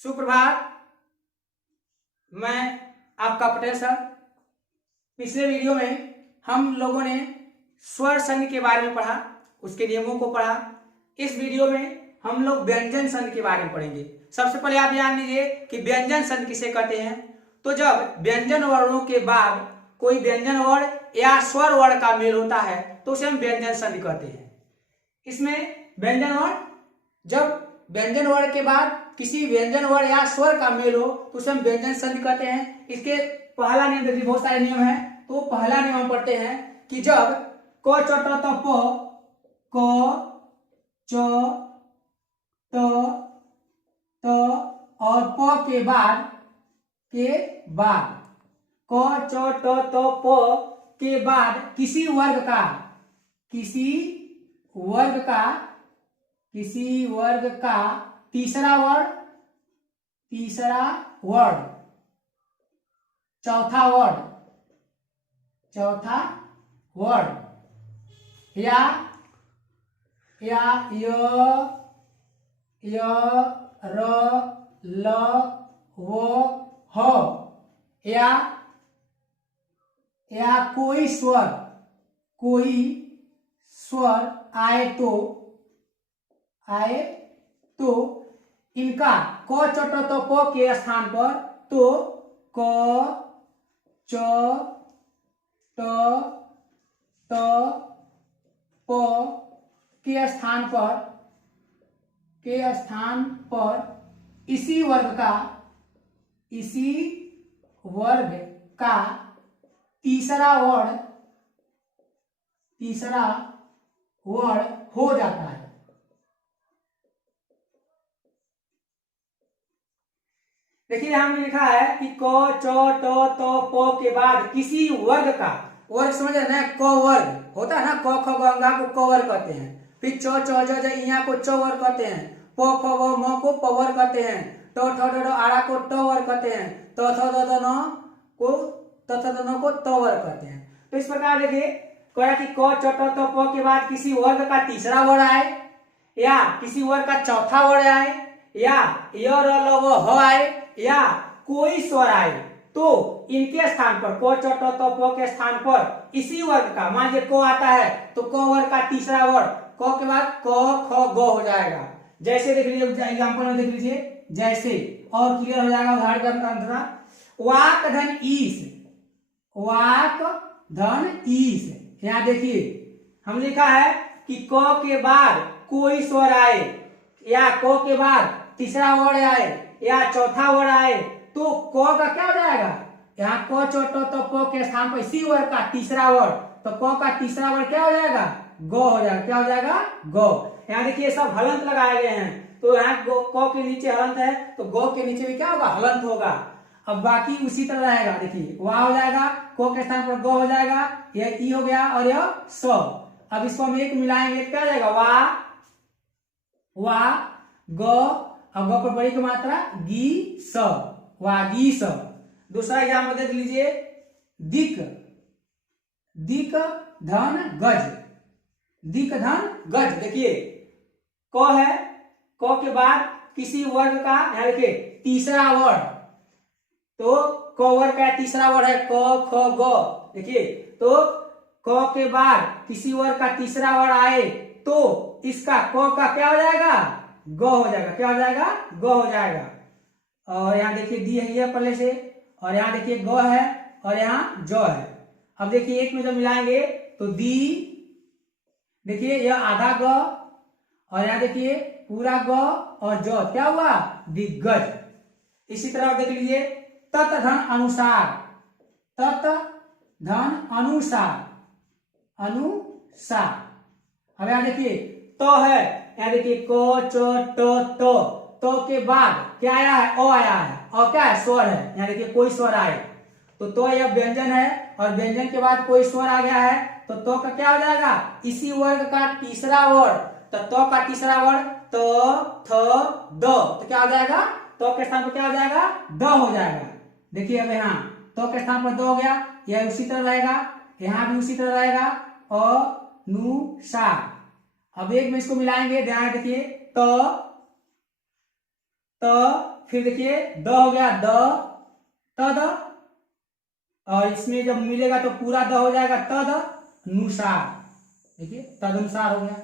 सुप्रभात। मैं आपका पटेल सर। पिछले वीडियो में हम लोगों ने स्वर संधि के बारे में पढ़ा, उसके नियमों को पढ़ा। इस वीडियो में हम लोग व्यंजन संधि के बारे में पढ़ेंगे। सबसे पहले आप जान लीजिए कि व्यंजन संधि किसे कहते हैं। तो जब व्यंजन वर्णों के बाद कोई व्यंजन वर्ण या स्वर वर्ण का मेल होता है तो उसे हम व्यंजन संधि कहते हैं। इसमें व्यंजन वर्ण, जब व्यंजन वर्ण के बाद किसी व्यंजन वर्ण या स्वर का मेल हो तो उसे हम व्यंजन संधि कहते हैं। इसके पहला नियम देखिए, बहुत सारे नियम हैं। तो पहला नियम हम पढ़ते हैं कि जब क च ट त प, क च ट त और प के बाद क च ट त प के बाद किसी वर्ग का तीसरा वर्ण, चौथा वर्ण या य र ल व ह या कोई स्वर आए तो इनका क च ट त प के स्थान पर तो क च ट त प के स्थान पर इसी वर्ग का तीसरा वर्ण हो जाता है। देखिए यहां में लिखा है कि क च ट त प के बाद किसी वर्ग का, वर्ग समझ रहे हैं, क वर्ग होता है ना, क ख ग घ को क वर्ग कहते हैं। फिर च च ज ज इया को च वर्ग कहते हैं। प फ ब म को प वर्ग कहते हैं। ट ठ ड ढ आड़ा को ट वर्ग कहते हैं। त थ द ध न को त वर्ग कहते हैं। तो इस प्रकार देखिए कहा कि क च ट त प के बाद किसी वर्ग का तीसरा वर्ण आए या किसी वर्ग का चौथा वर्ण आए या य र ल व ह आए या कोई स्वर आए तो इनके स्थान पर क च ट त प के स्थान पर इसी वर्ग का, मान लीजिए क आता है तो क वर्ग का तीसरा वर्ण क के बाद क ख ग हो जाएगा। जैसे देख लीजिए एग्जांपल में देख लीजिए, जैसे और क्लियर हो जाएगा उदाहरण का अंतरा। वाक धन ईस, यहाँ देखिए हम लिखा है कि क के बाद कोई स्वर आए या क के बाद तीसरा वर्ण आए या चौथा वर्ण आए तो क का क्या हो जाएगा, यहाँ क च ट त प के स्थान पर इसी वर्ग का तीसरा वर्ण, तो क का तीसरा वर्ण क्या हो जाएगा, ग हो जाएगा। क्या हो जाएगा, ग। यहाँ देखिए सब हलंत लगाए गए हैं, तो यहाँ क के नीचे हलंत है तो ग के नीचे भी क्या होगा, हलंत होगा। अब बाकी उसी तरह रहेगा, देखिए वा हो जाएगा, क के स्थान पर ग हो जाएगा, यह ई हो गया और यह स। अब इसको हम एक मिलाएंगे क्या हो जाएगा, वा ग, अब ग पर बड़ी की मात्रा गी स, वागी स। दूसरा एग्जाम्पल देख लीजिए, दिक धन गज। देखिए क है, क के बाद किसी वर्ग का, यहाँ देखिए तीसरा वर्ण, तो क वर्ग का तीसरा वर्ण है क ख ग। देखिए तो क के बाद किसी वर्ग का तीसरा वर्ण आए तो इसका क का क्या हो जाएगा, ग हो जाएगा। क्या हो जाएगा, ग हो जाएगा। और यहाँ देखिए दी है ये पहले से, और यहाँ देखिए ग है और यहाँ ज है। अब देखिए एक में जब मिलाएंगे तो दी, देखिए यह आधा ग और यहाँ देखिए पूरा ग और ज, क्या हुआ, दिग्गज। इसी तरह देख लीजिए तत् धन अनुसार, अब यहाँ देखिए तो है, यहाँ देखिए क च ट तो के बाद क्या आया है, अ आया है, और क्या है, स्वर है। यहाँ देखिए कोई स्वर आए तो यह व्यंजन है और व्यंजन के बाद कोई स्वर आ गया है तो का क्या हो जाएगा, इसी वर्ग का तीसरा वर्ण, तो का तीसरा वर्ण त थ द, तो क्या हो जाएगा, तो के स्थान पर क्या हो जाएगा, द हो जाएगा। देखिए अब यहाँ तो के स्थान पर द हो गया, यह उसी तरह रहेगा, यहाँ भी उसी तरह रहेगा, अनुसार। अब एक में इसको मिलाएंगे, ध्यान देखिए त, फिर देखिए द हो गया द, तद, और इसमें जब मिलेगा तो पूरा द हो जाएगा तद अनुसार, देखिए तदनुसार हो गया।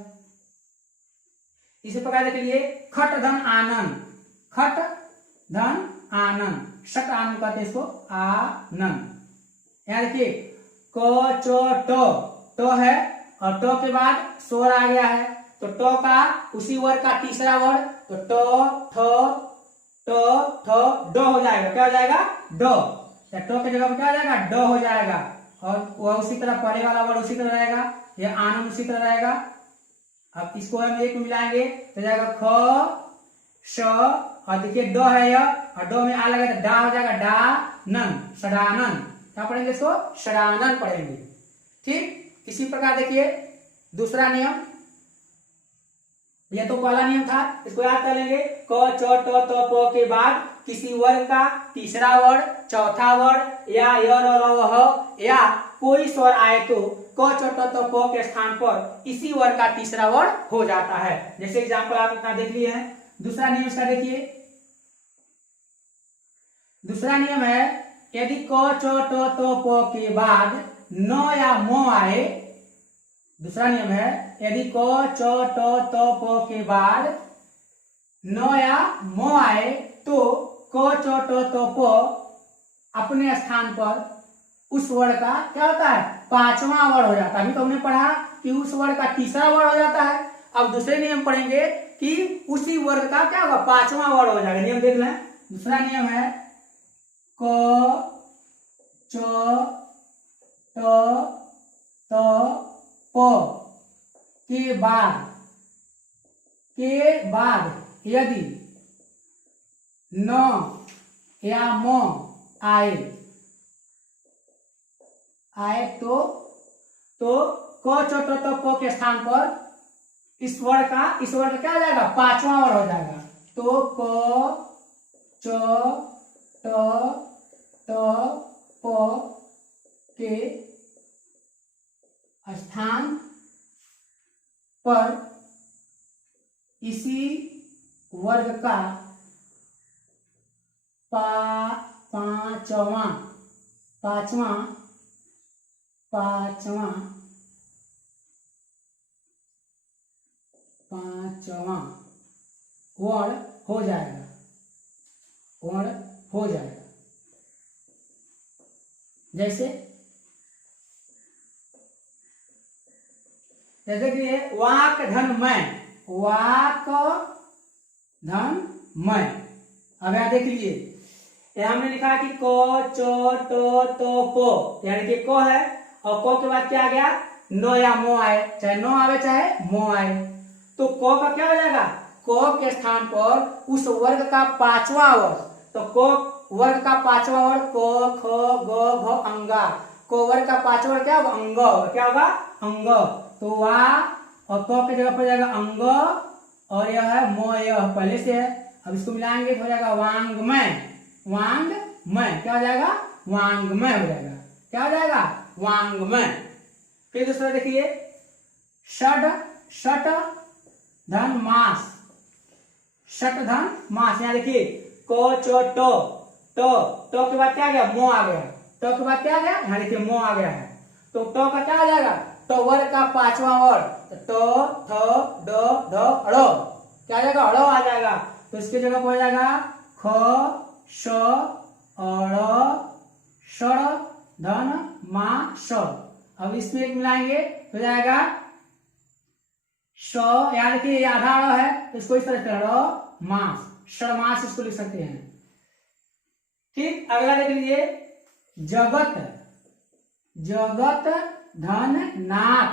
इसी प्रकार देख लीजिए खट धन आनंद, खट धन आनंद, शट आनंद कहते हैं इसको, आनंद। यहाँ देखिए क च ट है और ट के बाद स्वर आ गया है, तो ट का उसी वर्ग का तीसरा वर्ग, तो ट ठ ड हो जाएगा, क्या हो जाएगा ड, या ट के जगह पर क्या हो जाएगा ड हो जाएगा, और वह उसी तरह पहले वाला वर्ड उसी तरह रहेगा, यह आनंद उसी तरह रहेगा। अब इसको हम एक मिलाएंगे तो जाएगा ख श, और देखिए ड है यह, और ड में आ लगा तो डा हो जाएगा डा नन, षडानन, क्या पढ़ेंगे इसको षडानन पढ़ेंगे। ठीक, इसी प्रकार देखिए दूसरा नियम, यह तो पहला नियम था, इसको याद कर लेंगे। क च ट त प के बाद किसी वर्ग का तीसरा वर्ग, चौथा वर्ग या य र ल व ह या कोई स्वर आए तो क च ट त प के स्थान पर इसी वर्ग का तीसरा वर्ग हो जाता है। जैसे एग्जाम्पल आप इतना देख लिए हैं। दूसरा नियम इसका देखिए, दूसरा नियम है यदि क च ट त प के बाद न या म आए, दूसरा नियम है यदि क च ट त प के बाद न या म आए तो क च ट त प अपने स्थान पर उस वर्ग का क्या होता है पांचवा वर्ग हो जाता है। अभी तो हमने पढ़ा कि उस वर्ग का तीसरा वर्ग हो जाता है, अब दूसरे नियम पढ़ेंगे कि उसी वर्ग का क्या होगा पांचवा वर्ग हो जाएगा। नियम देख लें, दूसरा नियम है क च ट त प के बाद यदि न या म आए तो क च ट त प के स्थान पर इस वर्ग का क्या हो जाएगा पांचवा वर्ग हो जाएगा। तो क च ट त प के स्थान पर इसी वर्ग का पांचवा वर्ग हो जाएगा, जैसे कि वाक धन मैं, वाक धन मैं। अब यहां देख लीजिए, यहां हमने लिखा कि क च ट त प, यानी कि क है और क के बाद क्या आ गया न या म आए, चाहे न आवे चाहे म आए, तो क का क्या हो जाएगा क के स्थान पर उस वर्ग का पांचवा वर्ग, तो क वर्ग का पांचवा वर्ग क ख ग घ अंगा, क वर्ग का पांचवा वर्ग क्या होगा अंग होगा, क्या होगा अंग, तो वा और क के जगह पर जाएगा अंग और यह है म, यह पहले से है, अब इसको मिलाएंगे तो हो जाएगा वांग्मय, क्या हो जाएगा वांग्मय हो जाएगा, क्या हो जाएगा वांग्मय। फिर दूसरा देखिए षट धन मास, षट धन मास, यहाँ देखिए क च ट के बाद क्या आ गया म आ गया, ट के बाद क्या आ गया यहाँ देखिए म आ गया है, तो ट का क्या आ जाएगा तो वर्ग का पांचवा वर्ग, तो ट ठ ड ढ ड़, क्या आ जाएगा ड़ आ जाएगा, तो इसके जगह पर हो जाएगा ख श ड़ षड़ धन मा श। अब इसमें एक मिलाएंगे तो जाएगा श, यार देखिए आधा ड़ है तो इसको इस तरह से ड़ मास, षड़मास इसको लिख सकते हैं। ठीक, अगला देख लीजिए जगत धन नाथ,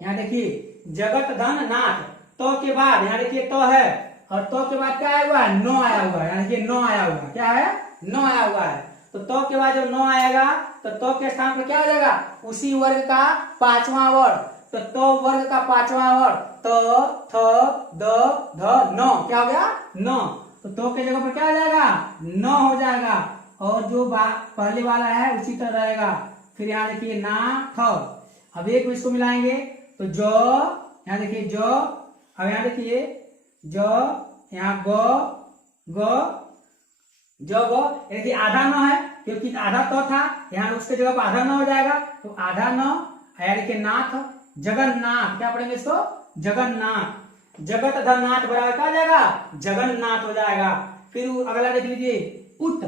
यहाँ देखिए जगत धन नाथ, तो के बाद यहाँ देखिए तो है और तो के बाद क्या आया हुआ है नो आया हुआ है, यहाँ देखिए नो आया हुआ है, क्या है नो आया हुआ है, तो के बाद जब नो आएगा तो के स्थान पर क्या हो जाएगा उसी वर्ग का पांचवा वर्ग, तो वर्ग का पांचवा वर्ग त थ द ध न, क्या हो गया न, तो के जगह पर क्या हो जाएगा न हो जाएगा, और जो पहले वाला है उसी तरह रहेगा। फिर यहाँ देखिए ना थ, अब एक इसको मिलाएंगे तो जो, यहाँ देखिए जो, अब यहाँ देखिए जो, यहाँ ग ग जो गो, यदि आधा न है क्योंकि आधा तो था, यहाँ उसके जगह पर आधा न हो जाएगा, तो आधा न यानी कि नाथ, जगन्नाथ, क्या पढ़ेंगे इसको, जगन्नाथ, जगत धन नाथ बराबर क्या हो जाएगा, जगन्नाथ हो जाएगा। फिर अगला देख लीजिए, उत,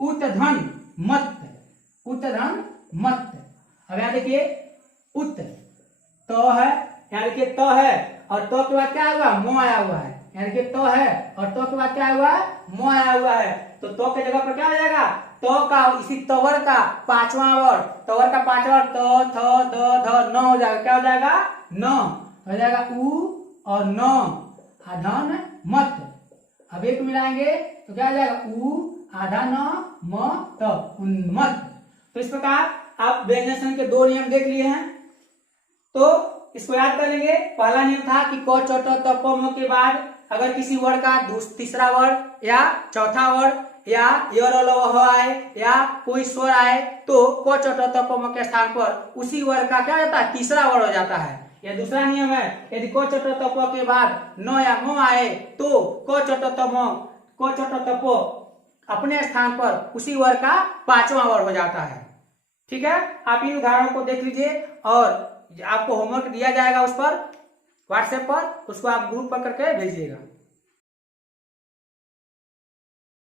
उत धन मत, उत धन मत। अब यहाँ देखिए उत तो है, यानी कि तो है, और तो के बाद क्या हुआ, मो आया हुआ है, यानी कि तो है और तो के बाद क्या हुआ है, मो आया हुआ है, तो के जगह पर क्या हो जाएगा, तो का, इसी तवर का पांचवा वर्ड, तवर का पांचवा तो थ द ध न हो जाएगा, क्या हो जाएगा, न हो जाएगा, उ और न, धन मत। अब एक मिलाएंगे तो क्या हो जाएगा, उ आधा न म त, उन्मत्त। तो इस प्रकार आप व्यंजन के दो नियम देख लिए हैं, तो इसको याद कर लेंगे। पहला नियम था कि क च ट त प म के बाद अगर किसी वर्ड का तीसरा वर्ड या चौथा वर्ड या य र ल व ह आए या कोई स्वर आए, तो क च ट त प म के स्थान पर उसी वर्ड का क्या हो जाता है, तीसरा वर्ड हो जाता है। यह दूसरा नियम है, यदि क च ट त प के बाद न या म आए तो क च ट त म, क च ट त प अपने स्थान पर उसी वर्ड का पांचवा वर्ड हो जाता है। ठीक है, आप इन उदाहरणों को देख लीजिए और आपको होमवर्क दिया जाएगा उस पर व्हाट्सएप पर, उसको आप ग्रुप पर करके भेजिएगा।